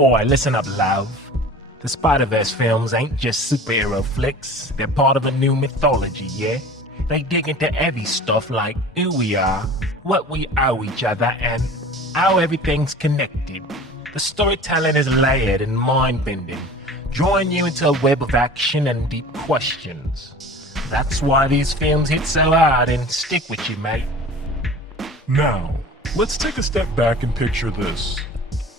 boy, listen up, love. The Spider-Verse films ain't just superhero flicks. They're part of a new mythology, yeah? They dig into heavy stuff like who we are, what we owe each other, and how everything's connected. The storytelling is layered and mind-bending, drawing you into a web of action and deep questions. That's why these films hit so hard and stick with you, mate. Now, let's take a step back and picture this.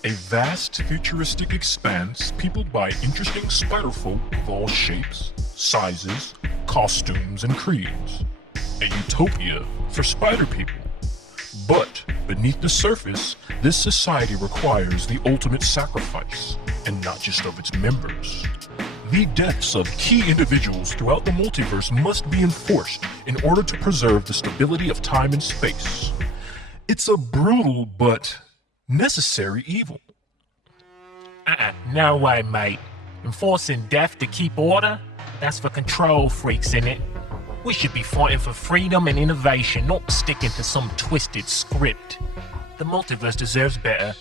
A vast futuristic expanse peopled by interesting spiderfolk of all shapes, sizes, costumes, and creeds. A utopia for spider people. But beneath the surface, this society requires the ultimate sacrifice, and not just of its members. The deaths of key individuals throughout the multiverse must be enforced in order to preserve the stability of time and space. It's a brutal but necessary evil. No way, mate. Enforcing death to keep order? That's for control freaks, innit? We should be fighting for freedom and innovation, not sticking to some twisted script. The multiverse deserves better.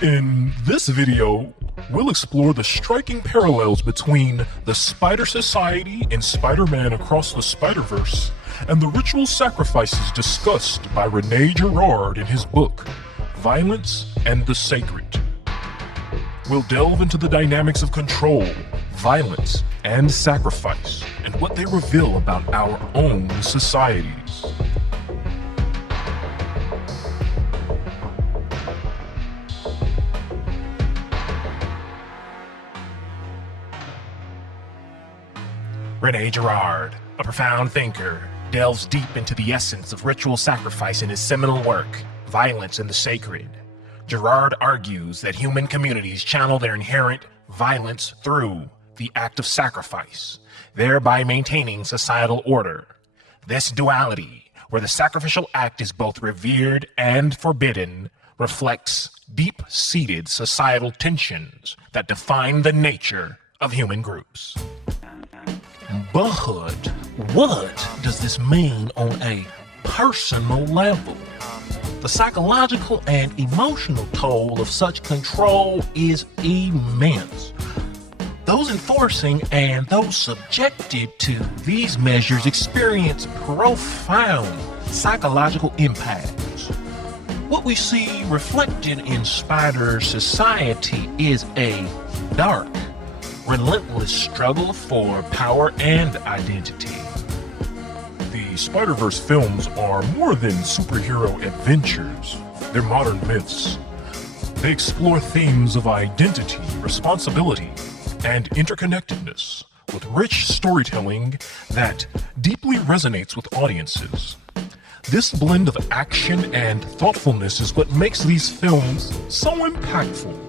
In this video, we'll explore the striking parallels between the Spider Society in Spider-Man Across the Spider-Verse and the ritual sacrifices discussed by Rene Girard in his book, Violence and the Sacred. We'll delve into the dynamics of control, violence, and sacrifice, and what they reveal about our own societies. Rene Girard, a profound thinker, delves deep into the essence of ritual sacrifice in his seminal work, Violence and the Sacred. Girard argues that human communities channel their inherent violence through the act of sacrifice, thereby maintaining societal order. This duality, where the sacrificial act is both revered and forbidden, reflects deep-seated societal tensions that define the nature of human groups. But what does this mean on a personal level? The psychological and emotional toll of such control is immense. Those enforcing and those subjected to these measures experience profound psychological impacts. What we see reflected in Spider Society is a dark, relentless struggle for power and identity. The Spider-Verse films are more than superhero adventures. They're modern myths. They explore themes of identity, responsibility, and interconnectedness with rich storytelling that deeply resonates with audiences. This blend of action and thoughtfulness is what makes these films so impactful.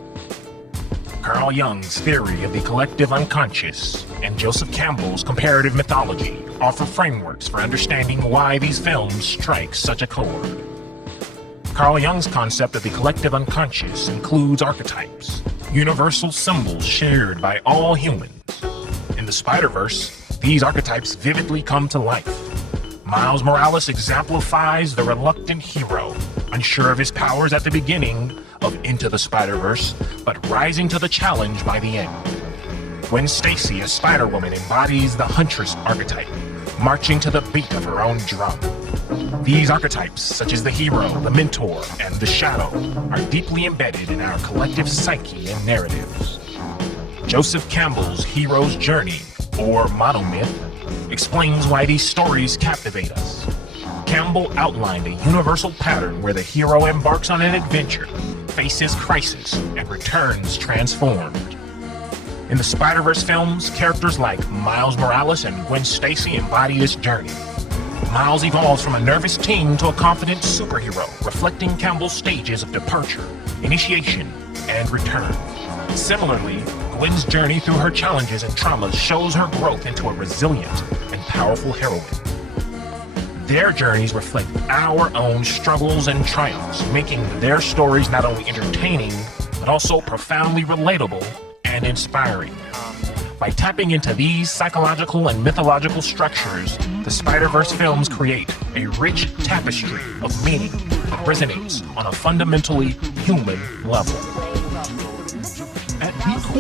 Carl Jung's theory of the collective unconscious and Joseph Campbell's comparative mythology offer frameworks for understanding why these films strike such a chord. Carl Jung's concept of the collective unconscious includes archetypes, universal symbols shared by all humans. In the Spider-Verse, these archetypes vividly come to life. Miles Morales exemplifies the reluctant hero, unsure of his powers at the beginning of Into the Spider-Verse, but rising to the challenge by the end. Gwen Stacy as Spider-Woman embodies the huntress archetype, marching to the beat of her own drum. These archetypes, such as the hero, the mentor, and the shadow, are deeply embedded in our collective psyche and narratives. Joseph Campbell's hero's journey, or monomyth, explains why these stories captivate us. Campbell outlined a universal pattern where the hero embarks on an adventure, faces crisis, and returns transformed. In the Spider-Verse films, characters like Miles Morales and Gwen Stacy embody this journey. Miles evolves from a nervous teen to a confident superhero, reflecting Campbell's stages of departure, initiation, and return. Similarly, Gwen's journey through her challenges and traumas shows her growth into a resilient and powerful heroine. Their journeys reflect our own struggles and triumphs, making their stories not only entertaining, but also profoundly relatable and inspiring. By tapping into these psychological and mythological structures, the Spider-Verse films create a rich tapestry of meaning that resonates on a fundamentally human level.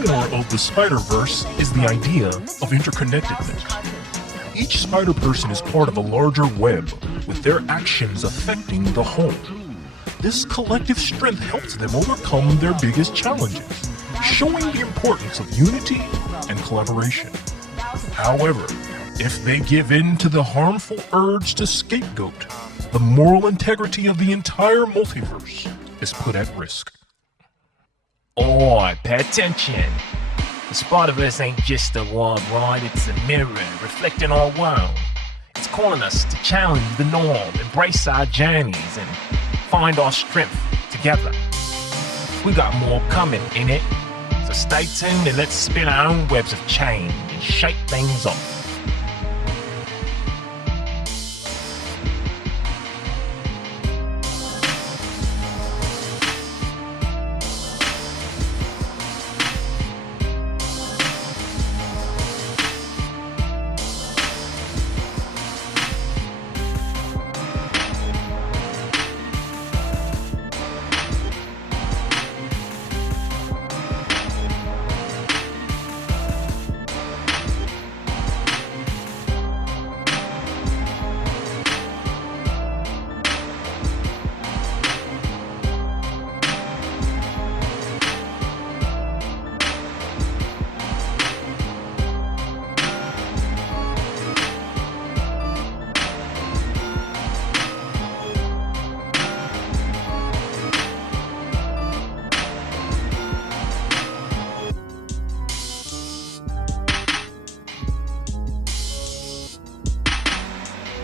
core of the Spider-Verse is the idea of interconnectedness. Each Spider-Person is part of a larger web, with their actions affecting the whole. This collective strength helps them overcome their biggest challenges, showing the importance of unity and collaboration. However, if they give in to the harmful urge to scapegoat, the moral integrity of the entire multiverse is put at risk. Oi, pay attention. The Spider-Verse ain't just a wild ride, it's a mirror reflecting our world. It's calling us to challenge the norm, embrace our journeys, and find our strength together. We got more coming in it, so stay tuned and let's spin our own webs of change and shake things up.